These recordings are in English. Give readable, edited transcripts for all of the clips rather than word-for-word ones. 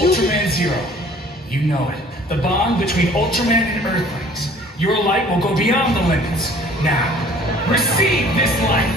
Ultraman Zero. You know it. The bond between Ultraman and Earthlings. Your light will go beyond the limits. Now, receive this light.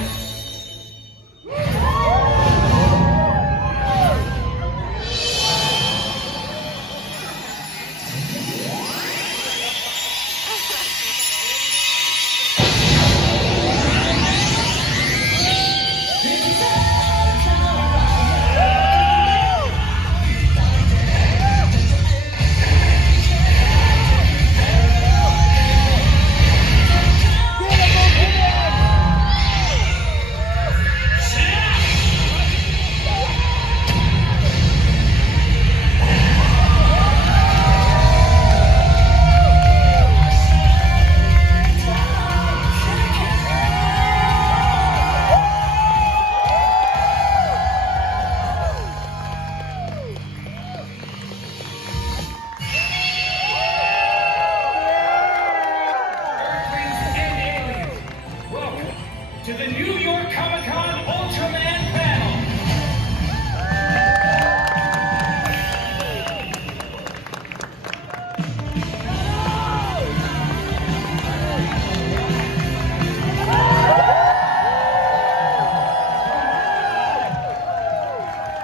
To the New York Comic-Con Ultraman panel.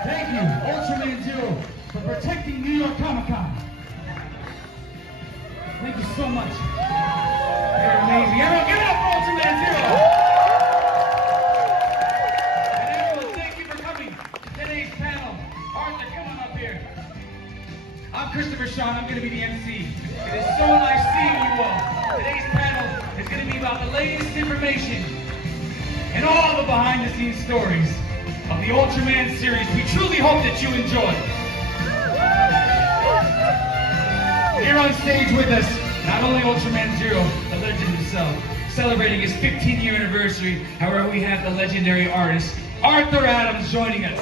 Thank you, Ultraman Zero, for protecting New York Comic-Con. Thank you so much. You're amazing. Everyone, give it up for Ultraman Zero. I'm Christopher Sean, I'm going to be the MC. It is so nice seeing you all. Today's panel is going to be about the latest information and all the behind-the-scenes stories of the Ultraman series. We truly hope that you enjoy. Here on stage with us, not only Ultraman Zero, the legend himself, celebrating his 15th-year anniversary. However, we have the legendary artist, Arthur Adams, joining us.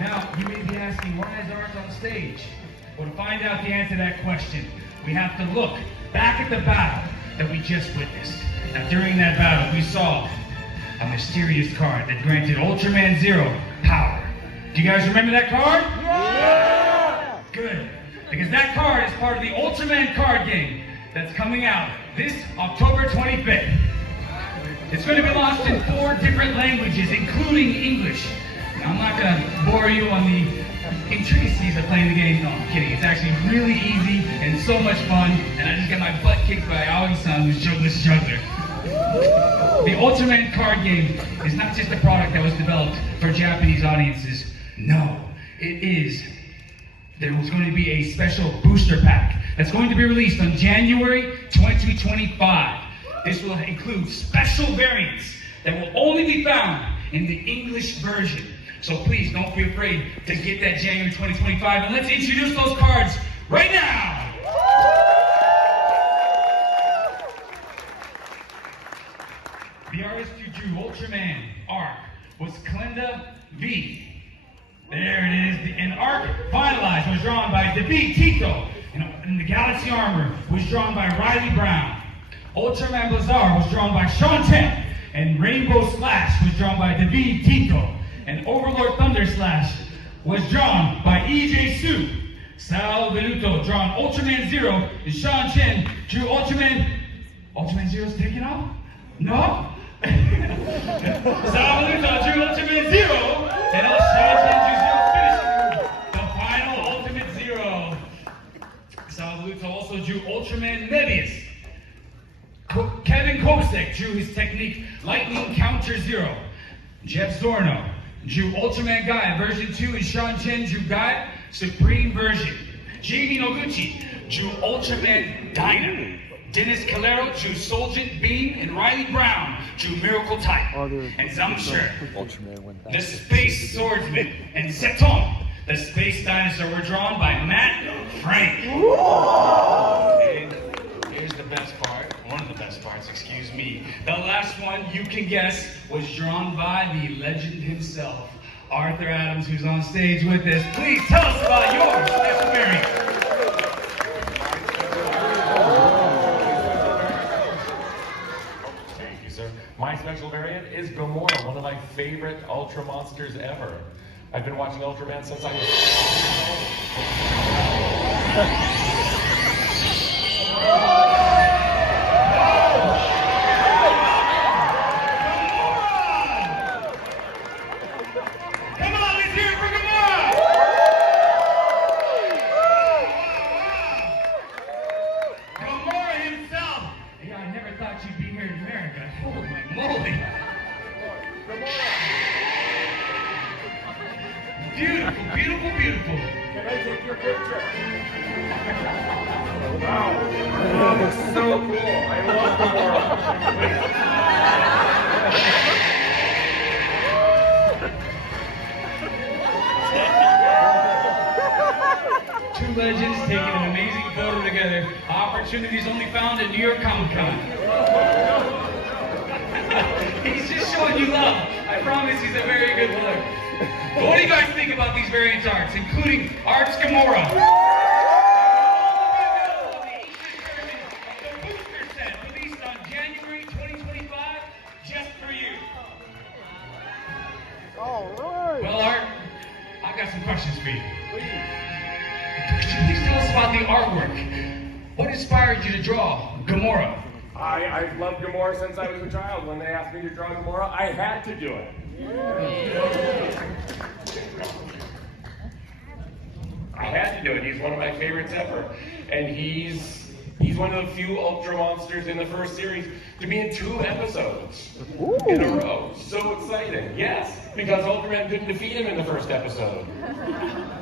Now, you may be asking, why is Art on stage? Well, to find out the answer to that question, we have to look back at the battle that we just witnessed. Now, during that battle, we saw a mysterious card that granted Ultraman Zero power. Do you guys remember that card? Yeah! Good, because that card is part of the Ultraman card game that's coming out this October 25th. It's going to be launched in 4 different languages, including English. I'm not going to bore you on the intricacies of playing the game. No, I'm kidding. It's actually really easy and so much fun. And I just got my butt kicked by Aoi-san, who's Joel's juggler. The Ultraman card game is not just a product that was developed for Japanese audiences. No, it is. There was going to be a special booster pack that's going to be released on January 2025. This will include special variants that will only be found in the English version. So please don't be afraid to get that January 2025, and let's introduce those cards right now. The artist who drew Ultraman Arc was Klenda V. There it is. And Arc Finalized was drawn by David Tito. And the Galaxy Armor was drawn by Riley Brown. Ultraman Bazaar was drawn by Sean Chen. And Rainbow Slash was drawn by David Tito. And Overlord Thunder Slash was drawn by EJ Su. Sal Venuto drawn Ultraman Zero, and Sean Chen drew Ultraman Zero's taken off? No? Sal Venuto drew Ultraman Zero, and Sean Chen drew Zero finishing the final Ultimate Zero. Sal Venuto also drew Ultraman Mebius. Kevin Kosek drew his technique Lightning Counter Zero. Jeff Zorno drew Ultraman Gaia version 2, and Sean Chen drew Gaia Supreme version. Jamie Noguchi drew Ultraman Dyna. Dennis Calero drew Solgent Beam, and Riley Brown drew Miracle Type. And Zamshur, the Space Swordsman, and Seton, the Space Dinosaur, were drawn by Matt Frank. And here's the best part, one of the best parts, excuse me. The last one, you can guess, was drawn by the legend himself, Arthur Adams, who's on stage with us. Please tell us about your special variant. Thank you, sir. sir. My special variant is Gamora, one of my favorite Ultra monsters ever. I've been watching Ultraman since I was... Come on, let's hear it for Gamora! Gamora himself! Yeah, I never thought you'd be here in America. Holy moly! Beautiful, beautiful, beautiful. Can I take your picture? Wow. That looks so cool. I love Gamora. Two legends taking an amazing photo together. Opportunities only found at New York Comic-Con. He's just showing you love. I promise he's a very good player. But what do you guys think about these variant arcs, including Arcs Gamora? The booster set released on January 2025, just for you. All right. Well, Art, I've got some questions for you. Could you please tell us about the artwork? What inspired you to draw Gamora? I've loved Gamora since I was a child. When they asked me to draw Gamora, I had to do it. I had to do it. He's one of my favorites ever. And he's one of the few Ultra monsters in the first series to be in 2 episodes in a row. So exciting. Yes, because Ultraman couldn't defeat him in the first episode.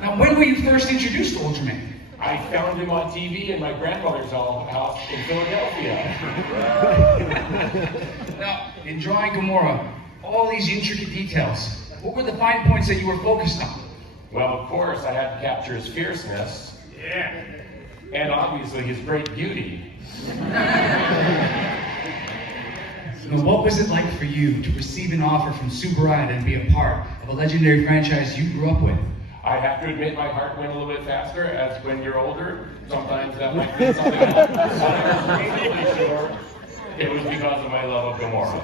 Now, when were you first introduced to Ultraman? I found him on TV in my grandmother's house in Philadelphia. Now, in drawing Gamora, all these intricate details, what were the fine points that you were focused on? Well, of course, I had to capture his fierceness. Yeah. And obviously his great beauty. Now, what was it like for you to receive an offer from Subaraya and be a part of a legendary franchise you grew up with? I have to admit my heart went a little bit faster as when you're older. Sometimes that might mean something else. But I'm reasonably sure it was because of my love of Gamora.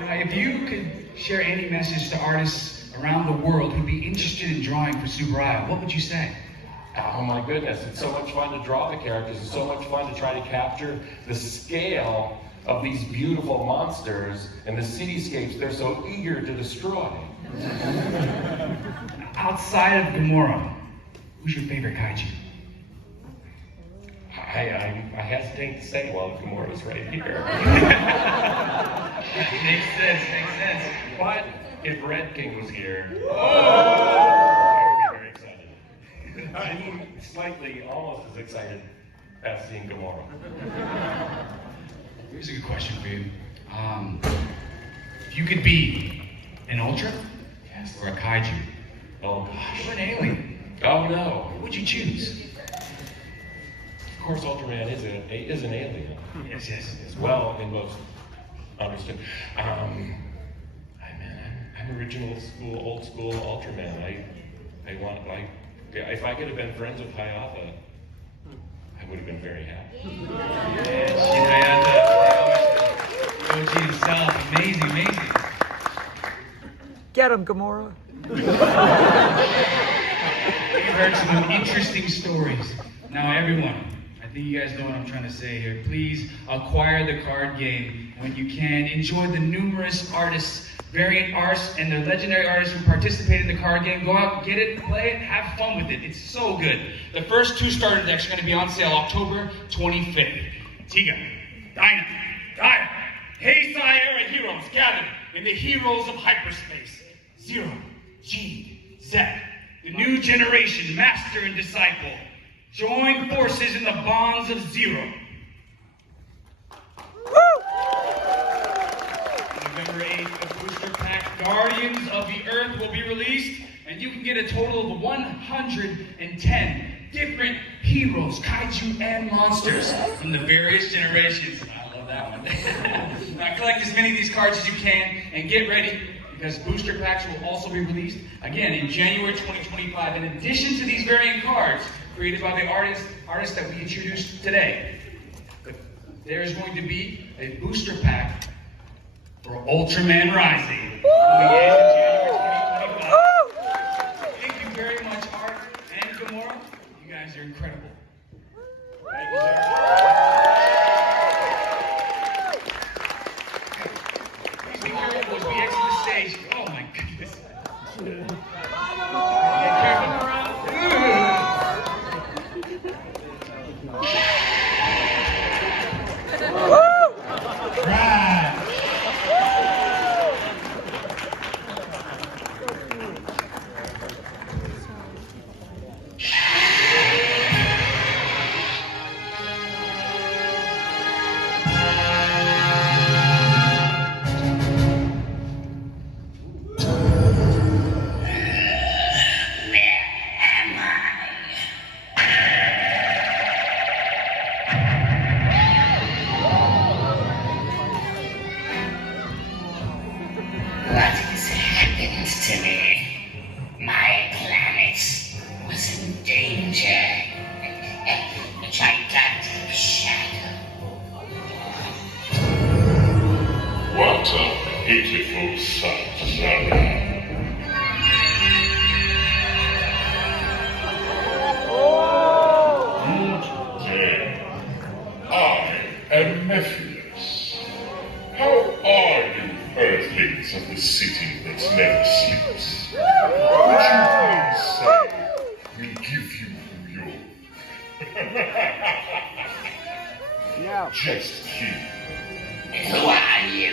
Now, if you could share any message to artists around the world who'd be interested in drawing for Subaraya, what would you say? Oh my goodness, it's so much fun to draw the characters. It's so much fun to try to capture the scale of these beautiful monsters and the cityscapes they're so eager to destroy. Outside of Gamora, who's your favorite kaiju? I hesitate to say, well, Gamora's right here. Makes sense. But if Red King was here, I would be very excited. I mean, slightly, almost as excited as seeing Gamora. Here's a good question for you. If you could be an Ultra? Yes. Or a kaiju? Oh gosh. Or an alien? Oh no. What would you choose? Of course, Ultraman is an alien. Yes. As well, in most understood. I'm original school, old school Ultraman. If I could have been friends with Hiatha, I would have been very happy. OG himself, amazing. Get him, Gamora. We've heard some interesting stories. Now, everyone, I think you guys know what I'm trying to say here. Please acquire the card game when you can. Enjoy the numerous artists, variant artists, and the legendary artists who participate in the card game. Go out, get it, play it, have fun with it. It's so good. The first 2 starter decks are going to be on sale October 25th. Tiga, Dinah, Gaia, Heisei era heroes gathered in the heroes of hyperspace. Zero, G, Z, the new generation, master and disciple. Join forces in the bonds of Zero. November 8th, the booster pack Guardians of the Earth will be released, and you can get a total of 110 different heroes, kaiju, and monsters from the various generations. I love that one. Now collect as many of these cards as you can, and get ready, because booster packs will also be released again in January 2025. In addition to these variant cards created by the artists that we introduced today, there's going to be a booster pack for Ultraman Rising. Thank you very much, Art and Gamora. You guys are incredible. Thank you, sir. Please be careful as we exit the stage. Oh my goodness. Get careful. Right. To me, my planet was in danger. A gigantic shadow. What a pitiful sight, Sarah. Good day. I am Mephius. How are you, earthlings of the city that never sleeps? Would you please say, we'll give you your... Just here. Who are you?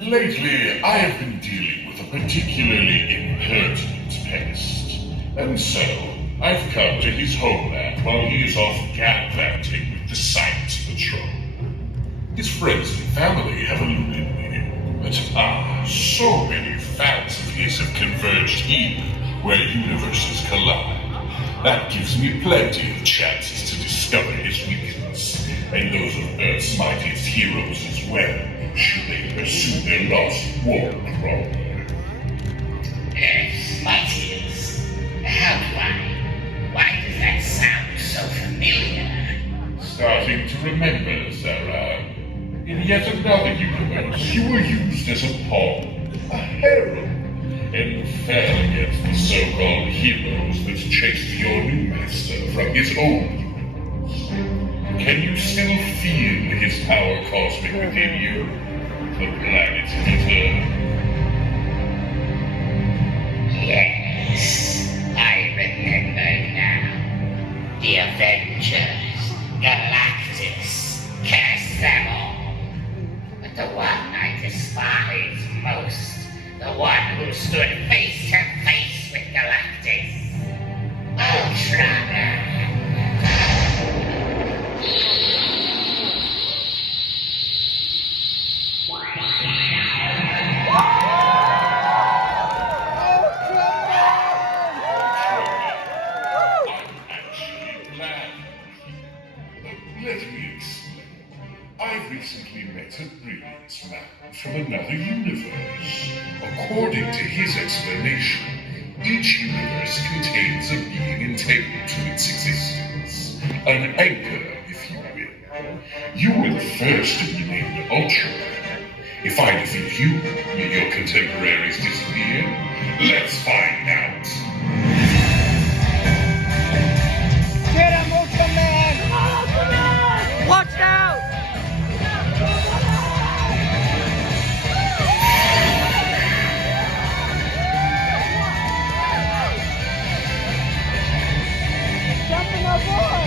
Lately, I have been dealing with a particularly impertinent pest. And so, I've come to his homeland while he is off gallivanting with the Science Patrol. His friends and family have eluded me. But so many fans of his have converged here, where universes collide. That gives me plenty of chances to discover his weakness, and those of Earth's mightiest heroes as well, should they pursue their lost war crawl. Earth's mightiest? How do I? Why does that sound so familiar? Starting to remember, Sarah. In yet another universe, you were used as a pawn, a herald, and fell against the so-called heroes that chased your new master from his own universe. Can you still feel his power cosmic within you? The planet eater. Yes, I remember now. The Avengers, Galactus, curse them all. But the one I despise most, the one who stood face to face with Galactus, Ultraman. Let me explain. I've recently met a brilliant man from another universe. According to his explanation, each universe contains a being integral to its existence. An anchor, if you will. You were the first to be named Ultraman. If I defeat you, will your contemporaries disappear? Let's find out. Get him, Ultraman! Watch out! Jumping our boy!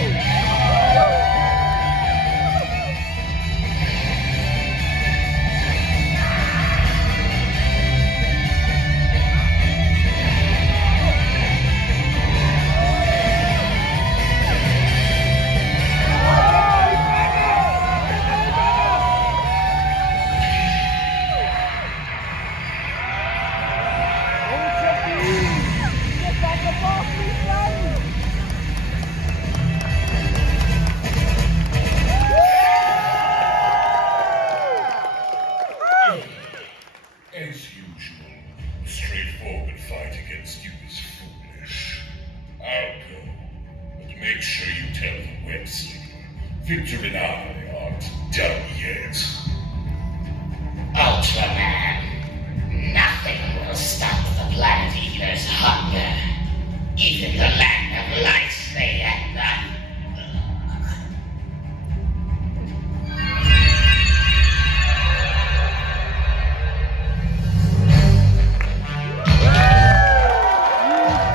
Victor and I aren't done yet. Ultraman, nothing will stop the planet eater's hunger. Even the land of lights may end up.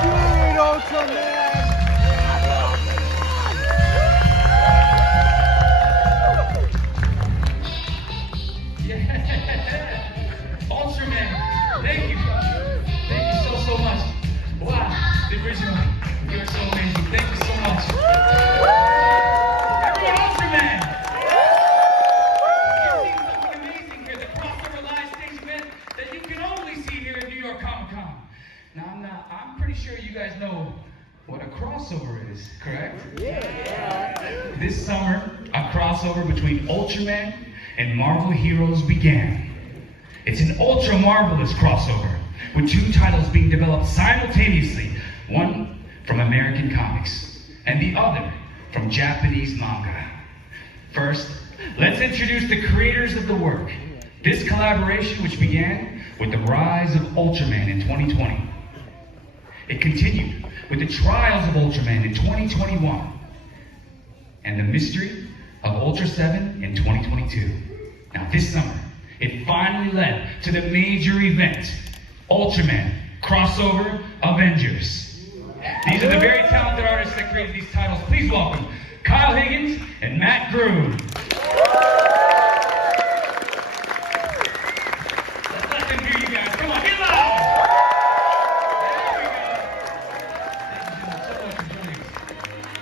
You did it, Ultraman! Yeah! Ultraman! Thank you! Thank you so much! Wow! The original! You're so amazing! Thank you so much! Everyone, Ultraman! You've seen something amazing here, the crossover live stage event that you can only see here at New York Comic-Con. Now, I'm pretty sure you guys know what a crossover is, correct? Yeah. This summer, a crossover between Ultraman and Marvel Heroes began. It's an ultra marvelous crossover, with two titles being developed simultaneously, one from American comics, and the other from Japanese manga. First, let's introduce the creators of the work. This collaboration, which began with the rise of Ultraman in 2020. It continued with the trials of Ultraman in 2021, and the mystery of Ultra 7 in 2022. Now this summer, it finally led to the major event, Ultraman Crossover Avengers. These are the very talented artists that created these titles. Please welcome Kyle Higgins and Matt Groom. Let's let them hear you guys. Come on, get loud! There we go. Thank you so much for joining us.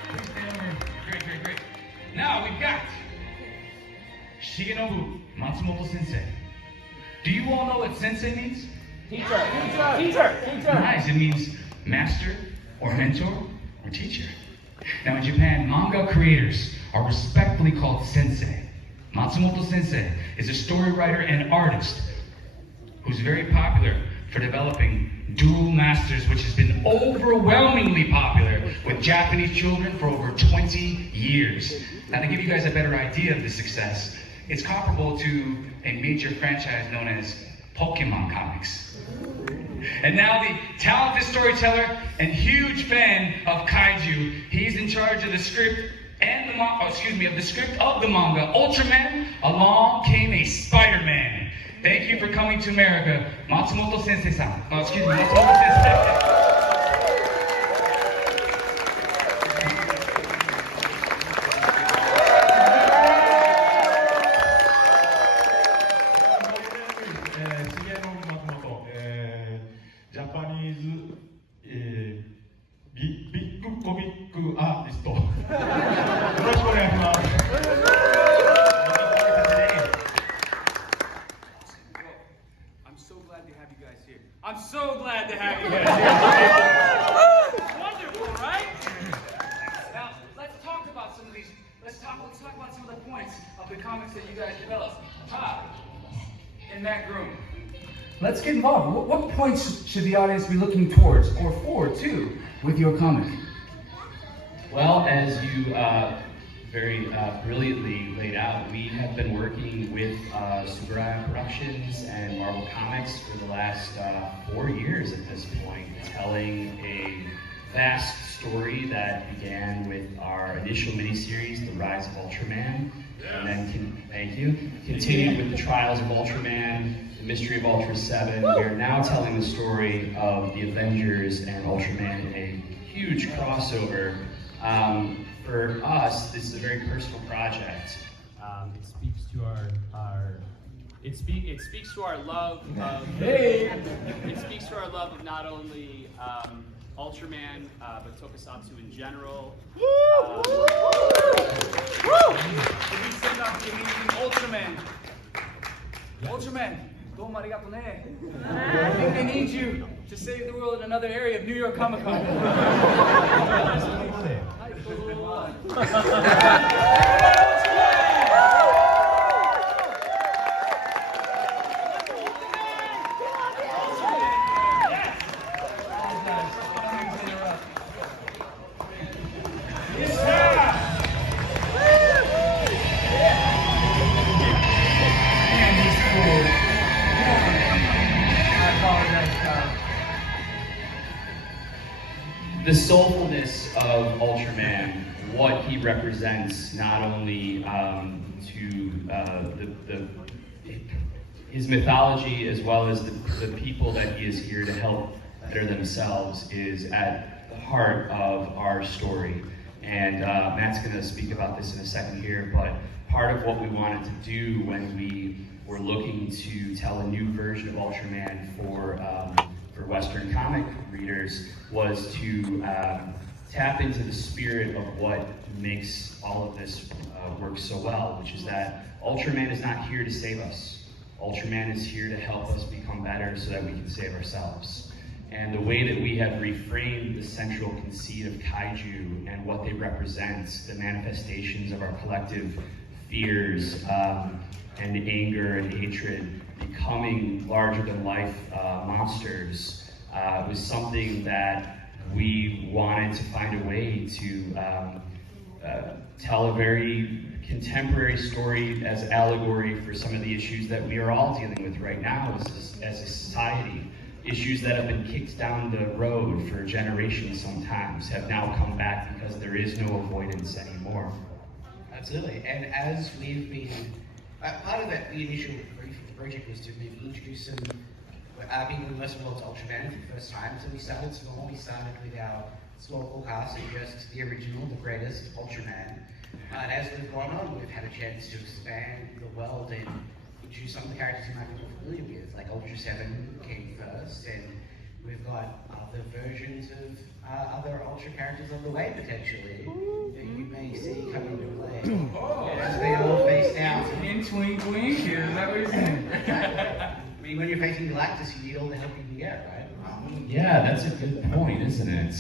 Please stay over. Great. Now we've got Shigenobu Matsumoto Sensei. Do you all know what sensei means? Teacher. Nice, it means master or mentor or teacher. Now in Japan, manga creators are respectfully called sensei. Matsumoto Sensei is a story writer and artist who's very popular for developing dual masters, which has been overwhelmingly popular with Japanese children for over 20 years. Now to give you guys a better idea of the success, it's comparable to a major franchise known as Pokemon comics. And now the talented storyteller and huge fan of kaiju, he's in charge of the script and of the script of the manga Ultraman. Along came a Spider-Man. Thank you for coming to America, Matsumoto Sensei-san. Matsumoto Sensei. ジャパニーズ、ビッグコミックアーティスト。よろしくお願いします。I'm so glad to have you guys here. I'm so glad to have you guys here. Wonderful, right? Now, let's talk about some of these. Let's talk about some of the points of the comics that you guys developed. And Matt Groom. Let's get involved. What points should the audience be looking towards or forward to with your comic? Well, as you very brilliantly laid out, we have been working with Subaraya Productions and Marvel Comics for the last 4 years at this point, telling a vast story that began with our initial miniseries, The Rise of Ultraman, and then continued with the Trials of Ultraman, The Mystery of Ultra 7. We are now telling the story of the Avengers and Ultraman, a huge crossover. For us, this is a very personal project. It speaks to it speaks to our love of it speaks to our love of not only Ultraman but Tokusatsu in general. Can we send out the amazing Ultraman? Ultraman, domo arigato ne. I think they need you to save the world in another area of New York Comic Con. the soulfulness of Ultraman, what he represents, not only to his mythology as well as the people that he is here to help better themselves, is at the heart of our story. And Matt's going to speak about this in a second here, but part of what we wanted to do when we were looking to tell a new version of Ultraman for Western comic readers was to tap into the spirit of what makes all of this work so well, which is that Ultraman is not here to save us. Ultraman is here to help us become better so that we can save ourselves. And the way that we have reframed the central conceit of kaiju and what they represent, the manifestations of our collective fears and anger and hatred, becoming larger than life monsters, was something that we wanted to find a way to tell a very contemporary story as allegory for some of the issues that we are all dealing with right now as a society. Issues that have been kicked down the road for generations sometimes have now come back because there is no avoidance anymore. Absolutely, and as we've been, part of the initial brief of the project was to maybe introduce some people in the Western world to Ultraman for the first time. So we started small. We started with our small cast of just the original, the greatest Ultraman. And as we've gone on, we've had a chance to expand the world and introduce some of the characters you might be more familiar with, like Ultra 7 came first, and we've got other versions of other Ultra characters on the way potentially that you may see coming into play as they all face down. In twink twink, is that what you're saying? I mean, when you're facing Galactus, you need all the help you can get, right? Yeah, that's a good point, isn't it?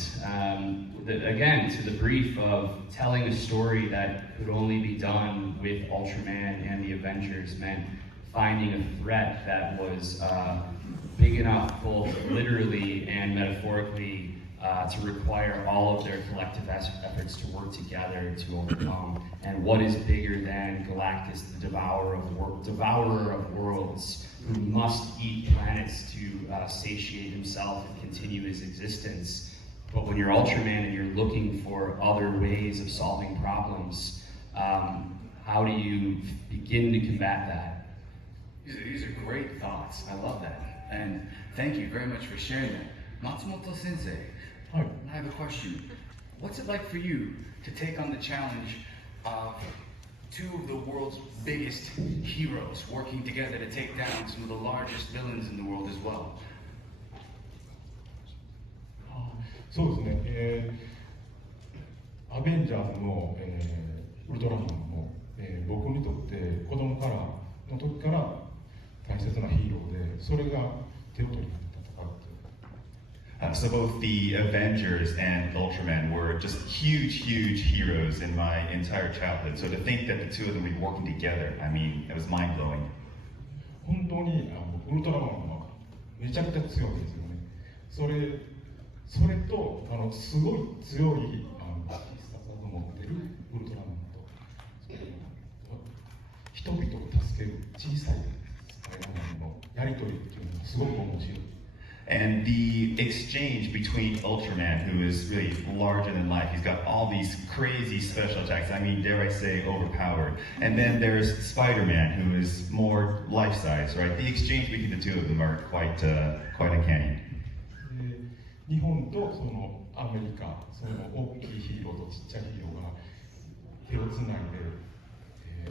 Again, to the brief of telling a story that could only be done with Ultraman and the Avengers meant finding a threat that was big enough, both literally and metaphorically, to require all of their collective efforts to work together to overcome. And what is bigger than Galactus, the devourer of worlds, who must eat planets to satiate himself and continue his existence? But when you're Ultraman and you're looking for other ways of solving problems, how do you begin to combat that? These are great thoughts. I love that. And thank you very much for sharing that. Matsumoto Sensei, I have a question. What's it like for you to take on the challenge of two of the world's biggest heroes working together to take down some of the largest villains in the world as well? そうですね、アベンジャーズも、ウルトラマンも、僕にとって子供からの時から大切なヒーローで、それが手を取り合って戦う。So both the Avengers and Ultraman were just huge heroes in my entire childhood. So to think that the two of them would be working together, I mean, it was mind-blowing. 本当にウルトラマンはめちゃくちゃ強いんですよね。それとすごい強い必殺技を持ってるウルトラマンと人々を助ける小さいスパイダーマンのやり取りっていうのがすごく面白い。And the exchange between Ultraman, who is really larger than life, he's got all these crazy special attacks, I mean, dare I say, overpowered. And then there's Spider-Man, who is more life-size, right? The exchange between the two of them are quite uncanny. 日本とそのアメリカ、その大きいヒーローとちっちゃいヒーローが手をつない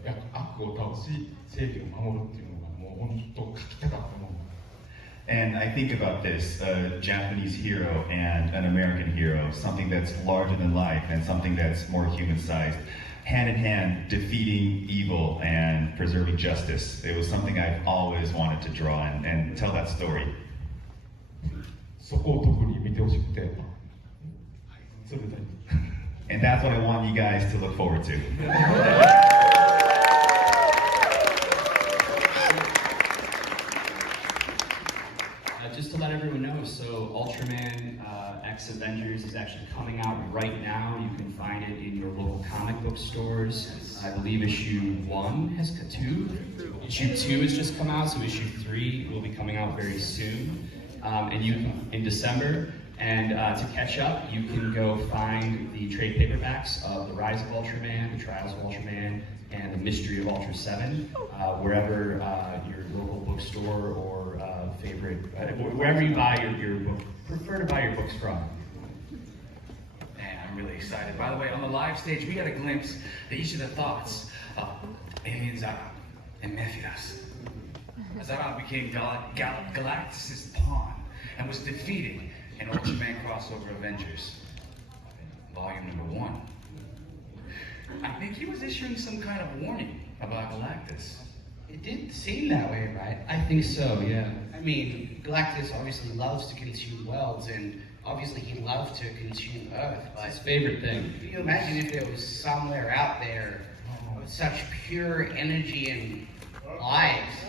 で、悪を倒し正義を守るっていうのがもう本当書きたかったもの。And I think about this, a Japanese hero and an American hero, something that's larger than life and something that's more human-sized, hand in hand, defeating evil and preserving justice. It was something I've always wanted to draw and tell that story. そこを特に見てほしくて、それで。And that's what I want you guys to look forward to. Just to let everyone know, so Ultraman X Avengers is actually coming out right now. You can find it in your local comic book stores. I believe issue 1 has issue 2 has just come out, so issue 3 will be coming out very soon. And you can, in December, And to catch up, you can go find the trade paperbacks of The Rise of Ultraman, The Trials of Ultraman, and The Mystery of Ultra 7, wherever your local bookstore or favorite, wherever you buy your book, prefer to buy your books from. Man, I'm really excited. By the way, on the live stage, we got a glimpse of each of the thoughts of Alien Zara and Mephidas. Zara became Galactus' pawn and was defeated in Ultraman crossover Avengers, volume number 1. I think he was issuing some kind of warning about Galactus. It did seem that way, right? I think so, yeah. I mean, Galactus obviously loves to consume worlds, and obviously he loved to consume Earth, but His favorite thing. can you imagine if there was somewhere out there with such pure energy and lives?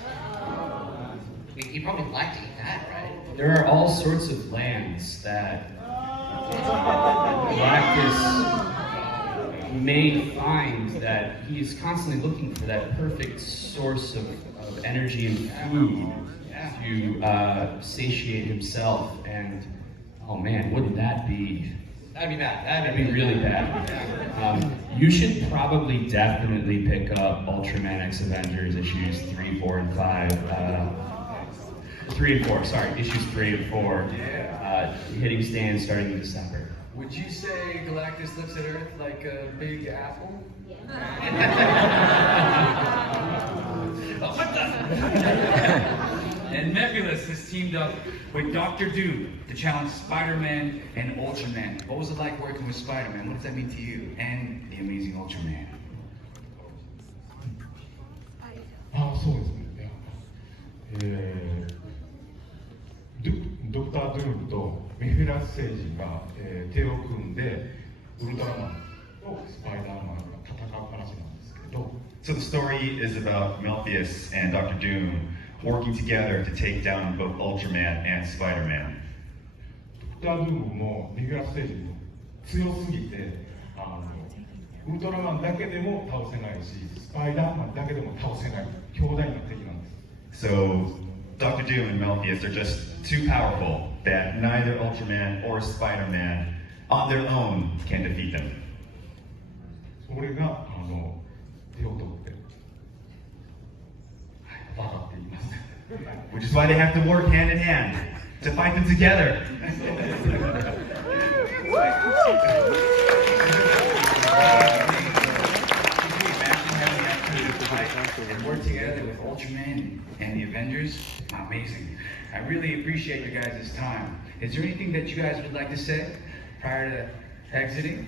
He probably liked to eat that, right? There are all sorts of lands that Galactus may find that he is constantly looking for that perfect source of energy and food to satiate himself. And oh man, wouldn't that be? That'd be bad. That'd be really bad. You should probably definitely pick up Ultraman X Avengers issues 3, 4, and 5. 3 and 4, sorry, issues 3 and 4. Hitting stands starting in December. Would you say Galactus looks at Earth like a big apple? What the? And Mephidas has teamed up with Dr. Doom to challenge Spider-Man and Ultraman. What was it like working with Spider-Man? What does that mean to you? And the Amazing Ultraman? そうですね。ドクター・ドゥームとメフィラス星人が、手を組んでウルトラマンとスパイダーマンが戦う話なんですけど。So the story is about Melfius and Dr. Doom working together to take down both Ultraman and Spider-Man. ドクター・ドゥームもメフィラス星人も強すぎてウルトラマンだけでも倒せないし、スパイダーマンだけでも倒せない強大な敵なんです。So Dr. Doom and Melfius are just too powerful that neither Ultraman or Spider-Man on their own can defeat them. それが手を取ってバカって言います。Which is why they have to work hand in hand to fight them together. And work together with Ultraman and the Avengers, amazing. I really appreciate your guys' time. Is there anything that you guys would like to say prior to exiting?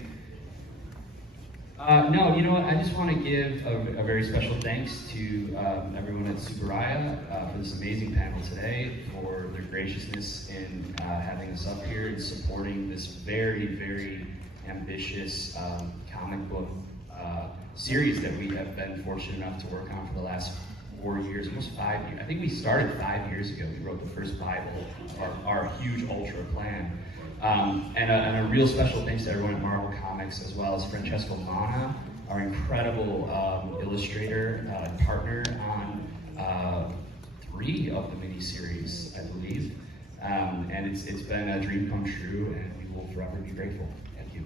No, you know what? I just want to give a very special thanks to everyone at Tsuburaya for this amazing panel today, for their graciousness in having us up here and supporting this very, very ambitious comic book series that we have been fortunate enough to work on for the last 4 years, almost 5 years. I think we started 5 years ago. We wrote the first Bible, our huge Ultra plan. And a real special thanks to everyone at Marvel Comics, as well as Francesco Mana, our incredible illustrator and partner on 3 of the miniseries, I believe. And it's been a dream come true, and we will forever be grateful. Thank you.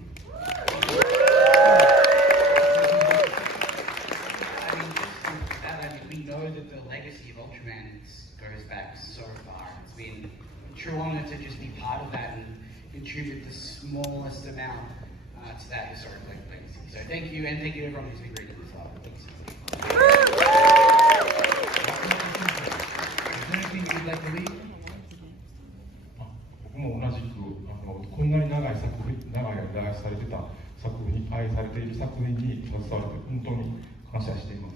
We know that the legacy of Ultraman goes back so far. It's been a true honor to just be part of that and contribute the smallest amount to that historic legacy. So thank you, and thank you to everyone who's been reading this up. Thanks. Is there anything you'd like to leave? 僕も同じくこんなに長いされてた作品、愛されている作品に携われて本当に感謝しています。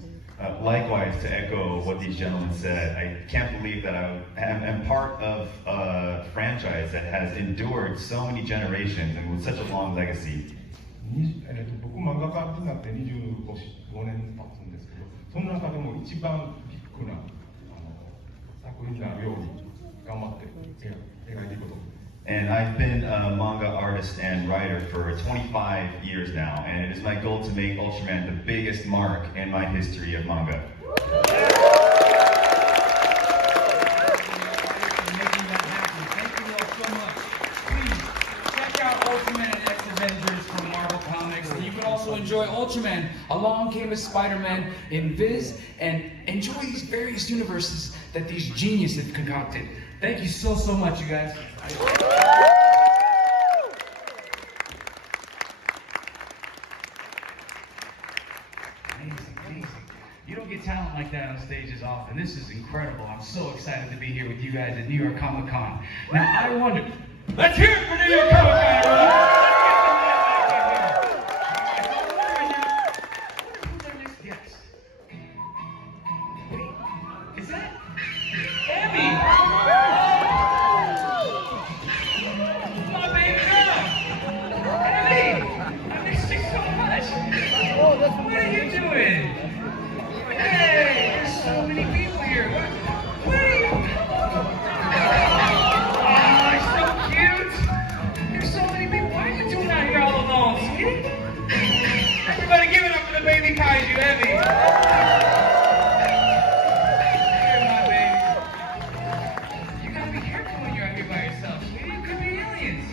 Likewise, to echo what these gentlemen said, I can't believe that I am part of a franchise that has endured so many generations and with such a long legacy. 僕漫画家になって25年経つんですけど、その中でも一番ビッグな作品になるように頑張って描いていくこと。And I've been a manga artist and writer for 25 years now, and it is my goal to make Ultraman the biggest mark in my history of manga. Making that happen. Thank you all so much. Please enjoy Ultraman. Along came a Spider-Man in Viz, and enjoy these various universes that these geniuses have concocted. Thank you so much, you guys. Amazing. You don't get talent like that on stages often. This is incredible. I'm so excited to be here with you guys at New York Comic Con. Now, I wonder, let's hear it for New York Comic Con, everyone! Who's our next guest? Wait, is that Abby? My baby girl! Abby! I miss you so much! What are you doing? Hey, there's so many people here. What are you? Oh, you're so cute. There's so many people. What are you doing out here all alone, sweetie? Everybody give it up for the baby kaiju, Evie. Here, my baby. You gotta be careful when you're out here by yourself, sweetie. You could be aliens.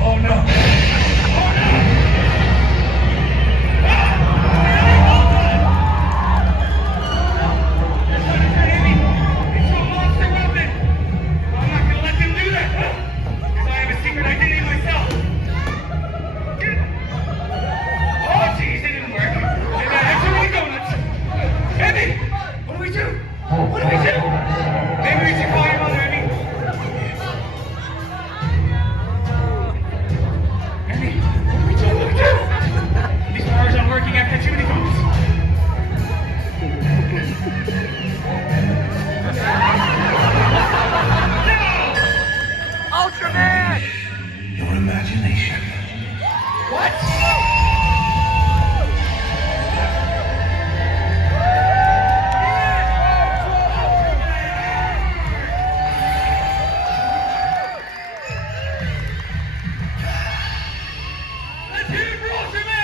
Oh no. Oh no. Ultraman! Your imagination. What? Let's hear it for Ultraman!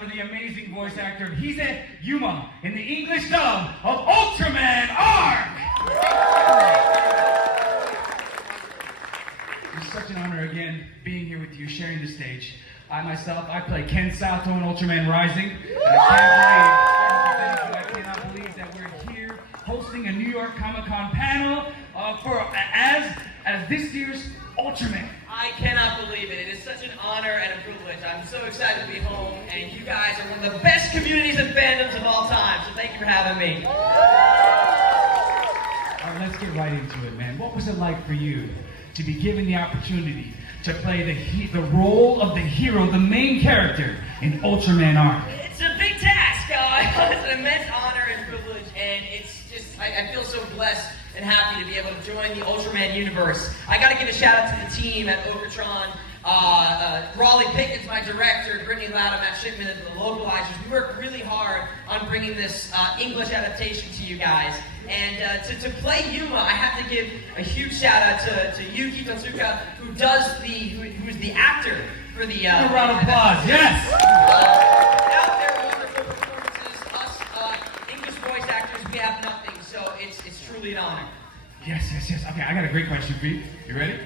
for the amazing voice actor Hise Yuma in the English dub of Ultraman Arc! It's such an honor again being here with you, sharing the stage. I myself, I play Ken Sato in Ultraman Rising. And I cannot believe that we're here hosting a New York Comic-Con panel as this year's Ultraman. I cannot believe it. It is such an honor and a privilege. I'm so excited to be home, and you guys are one of the best communities and fandoms of all time, so thank you for having me. All right, let's get right into it, man. What was it like for you to be given the opportunity to play the role of the hero, the main character in Ultraman Arc? It's a big task. It's an immense honor and privilege, and it's just, I feel so blessed and happy to be able to join the Ultraman universe. I gotta give a shout out to the team at Ultron. Raleigh Pickens, my director, Brittany Loud, Matt Shipman, and the localizers. We worked really hard on bringing this English adaptation to you guys. And to play Yuma, I have to give a huge shout out to Yuki Totsuka, who is the actor for the. A round of applause, yes! Out there, wonderful performances. Us English voice actors, we have nothing, so it's truly an honor. Yes. Okay, I got a great question for you. You ready?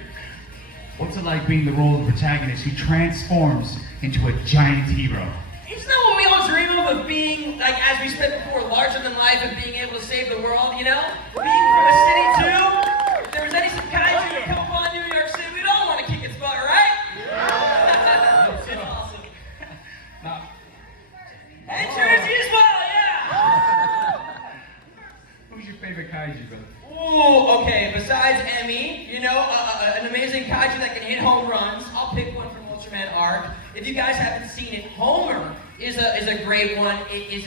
What's it like being the role of the protagonist who transforms into a giant hero? Isn't that what we all dream of being, like, as we said before, larger than life and being able to save the world, you know? Being from a city, too? If there was any kaiju to come upon New York City, we'd all want to kick its butt, right? It's awesome. Now, And Jersey as well, yeah! who's your favorite kaiju, brother? Ooh, okay, besides Emmy, you know, an amazing kaiju that can hit home runs, I'll pick one from Ultraman Arc. If you guys haven't seen it, Homer is a great one. It is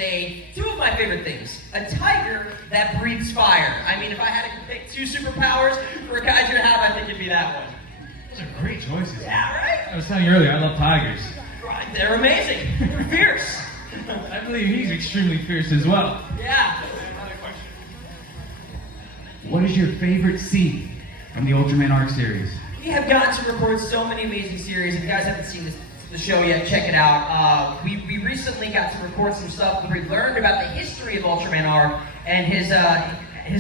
two of my favorite things. A tiger that breathes fire. I mean, if I had to pick two superpowers for a kaiju to have, I think it'd be that one. Those are great choices. Yeah, right? I was telling you earlier, I love tigers. Right, they're amazing. They're fierce. I believe he's extremely fierce as well. Yeah. What is your favorite scene from the Ultraman Arc series? We have gotten to record so many amazing series. If you guys haven't seen the show yet, check it out. We recently got to record some stuff where we learned about the history of Ultraman Arc, and his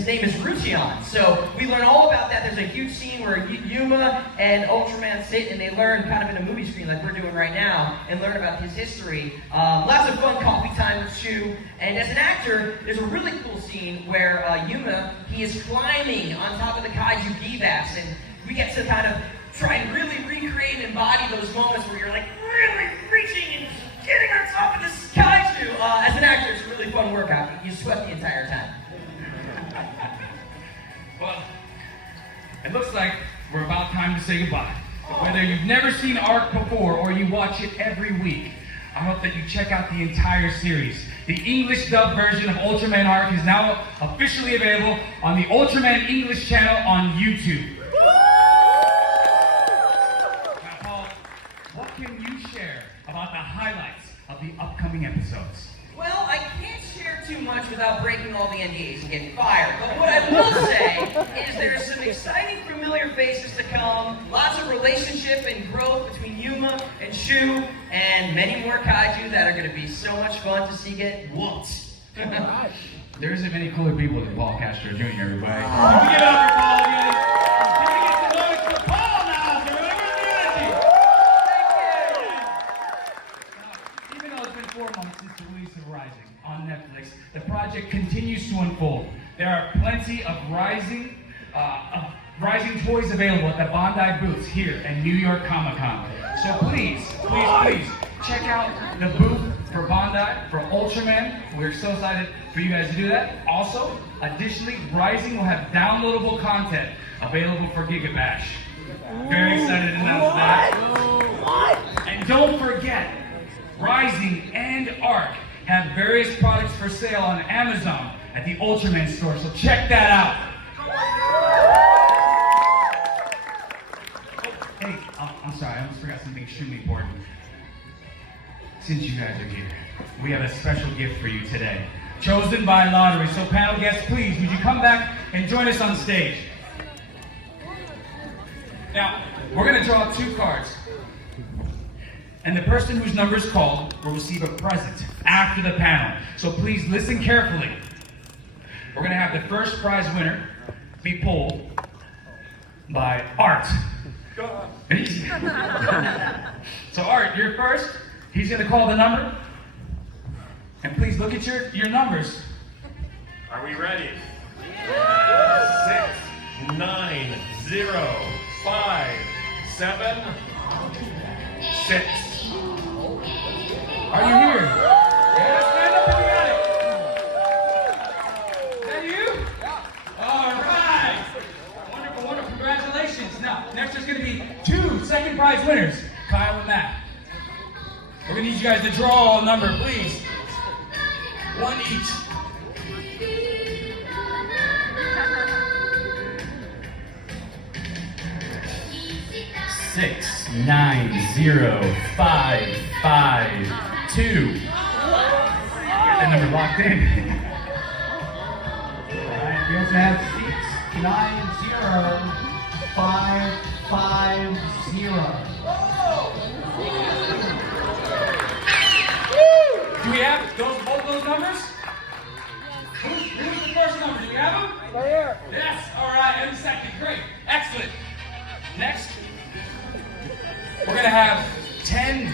name is Ruchion. So we learn all about that. There's a huge scene where Yuma and Ultraman sit and they learn kind of in a movie screen like we're doing right now and learn about his history. Lots of fun coffee time with Shu. And as an actor, there's a really cool scene where Yuma, he is climbing on top of the Kaiju Givax, and we get to kind of try and really recreate and embody those moments where you're like really reaching and getting on top of this Kaiju. As an actor, it's a really fun workout. You sweat the entire time. Well, it looks like we're about time to say goodbye. Whether you've never seen Arc before or you watch it every week, I hope that you check out the entire series. The English dub version of Ultraman Arc is now officially available on the Ultraman English channel on YouTube. Now, Paul, what can you share about the highlights of the upcoming episodes? Well, I can't share too much without breaking all the NDAs and getting fired. But what I will say is there's some exciting familiar faces to come, lots of relationship and growth between Yuma and Shu, and many more kaiju that are going to be so much fun to see get whooped. There isn't many cooler people than Paul Castro Jr., everybody. Can we give it up for Paul again? Can we get some noise for Paul now? Even though it's been 4 months since the release of Rising on Netflix, the project continues to unfold. There are plenty of Rising toys available at the Bondi booths here at New York Comic-Con. So please check out the booth for Bondi, for Ultraman. We're so excited for you guys to do that. Also, additionally, Rising will have downloadable content available for Gigabash. Very excited to announce that. And don't forget, Rising and Arc have various products for sale on Amazon at the Ultraman store, so check that out. Hey, I'm sorry, I almost forgot something extremely important. Since you guys are here, we have a special gift for you today, chosen by lottery. So panel guests, please, would you come back and join us on stage? Now, we're gonna draw 2 cards. And the person whose number is called will receive a present after the panel. So please listen carefully. We're going to have the first prize winner be pulled by Art. So Art, you're first. He's going to call the number. And please look at your numbers. Are we ready? 6, 9, 0, 5, 7, 6. Are you here? Yeah, stand up if you got it. Is that you? All right. Wonderful, wonderful. Congratulations. Now, next there's going to be 2 second prize winners, Kyle and Matt. We're going to need you guys to draw a number, please. 1 each. Six, 9, 0, 5, 5, 2. Get that number locked in. Alright, we also have 6, 9, 0, 5, 5, 0. Do we have both those numbers? Who's the first number? Do we have them? Right here. Yes. All right. And the second. Great. Excellent. Next, we're gonna have 10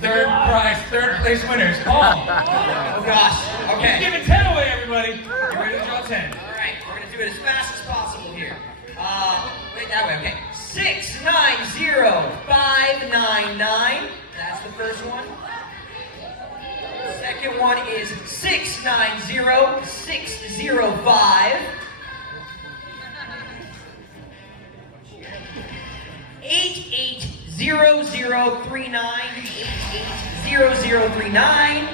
third place winners. Oh gosh. Okay. Let's give it 10 away, everybody. Get ready to draw 10. All right, we're gonna do it as fast as possible here. Wait that way. Okay. 6, 9, 0, 5, 9, 9. That's the first one. Second one is 6, 9, 0, 6, 0, 5. 8, 8, 0, 0, 3, 9. 8, 8, 0, 0, 3, 9.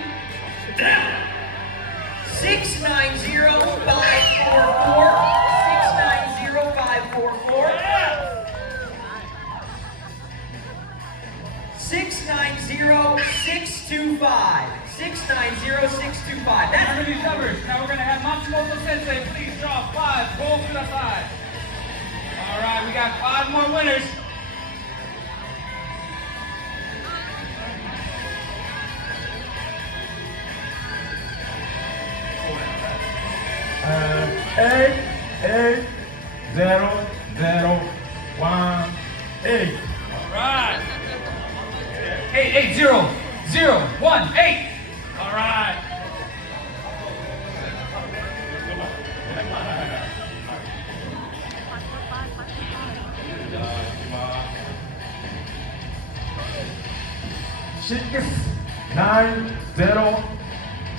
6, 9, 0, 5, 4, 4. 6, 9, 0, 5, 4, 4. 6, 9, 0, 6, 2, 5. 6, 9, 0, 6, 2, 5. Remember these numbers. Now we're gonna have Matsumoto Sensei. Please draw 5. Pull to the side. All right, we got 5 more winners. Eight, 0, 0, 1, 8. All right. 8, 8, 0, 0, 1, 8. All right. Six, 9, 0,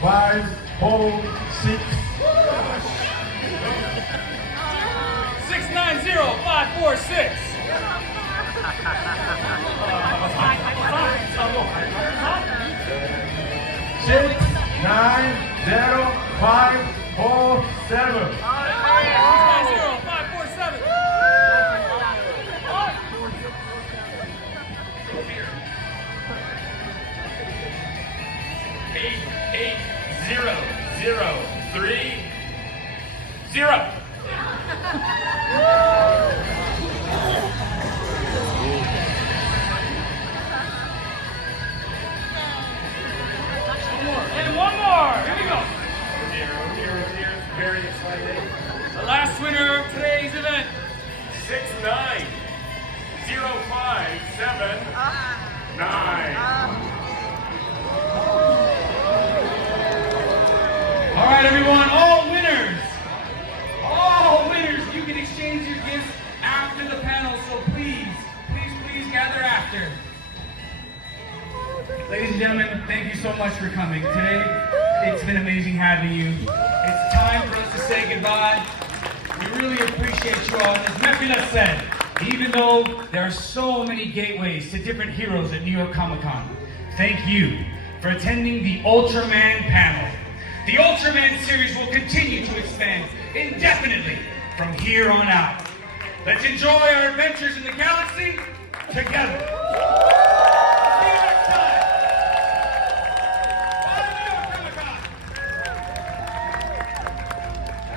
5, 4, 6. 6, 9, 0, 5, 4, 6. 6, 9, 0, 5, 4, 7. 6, 9, 0, 5, 4, 7. 8, 8, 0, 0, 3, 0. And one more. Here we go. 0, 0, 0. Very exciting. The last winner of today's event. 6, 9, 0, 5, 7, 9. All right, everyone, all winners. All winners. You can exchange your gifts after the panel, so please, please, please gather after. Ladies and gentlemen, thank you so much for coming. Today, it's been amazing having you. It's time for us to say goodbye. We really appreciate you all. As Mefina said, even though there are so many gateways to different heroes at New York Comic-Con, thank you for attending the Ultraman panel. The Ultraman series will continue to expand indefinitely from here on out. Let's enjoy our adventures in the galaxy together. See you next time. Bye, New York Comic-Con.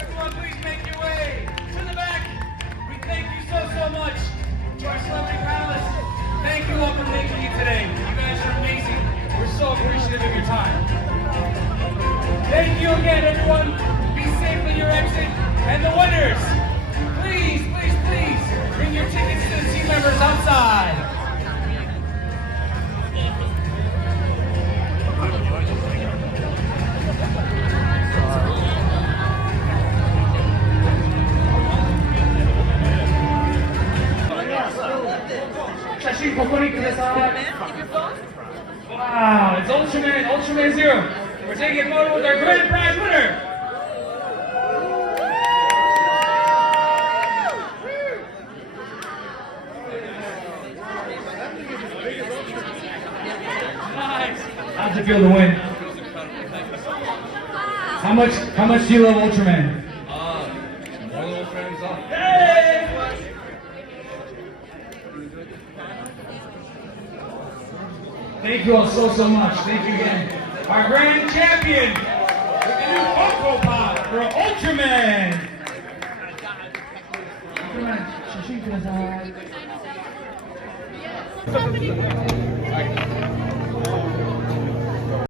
Everyone, please make your way to the back. We thank you so much to our celebrity panelists. Thank you all for making it today. You guys are amazing. so appreciative of your time. Thank you again, everyone. Be safe on your exit. And the winners, please, please, please bring your tickets to the team members outside. Wow, it's Ultraman Zero. We're taking a photo with our grand prize winner. Nice. How'd you feel to win? How much do you love Ultraman? More little friends up. Hey! Thank you all so much. Thank you again. Our grand champion with the new Funko Pop for Ultraman. Ultraman, 写真ください。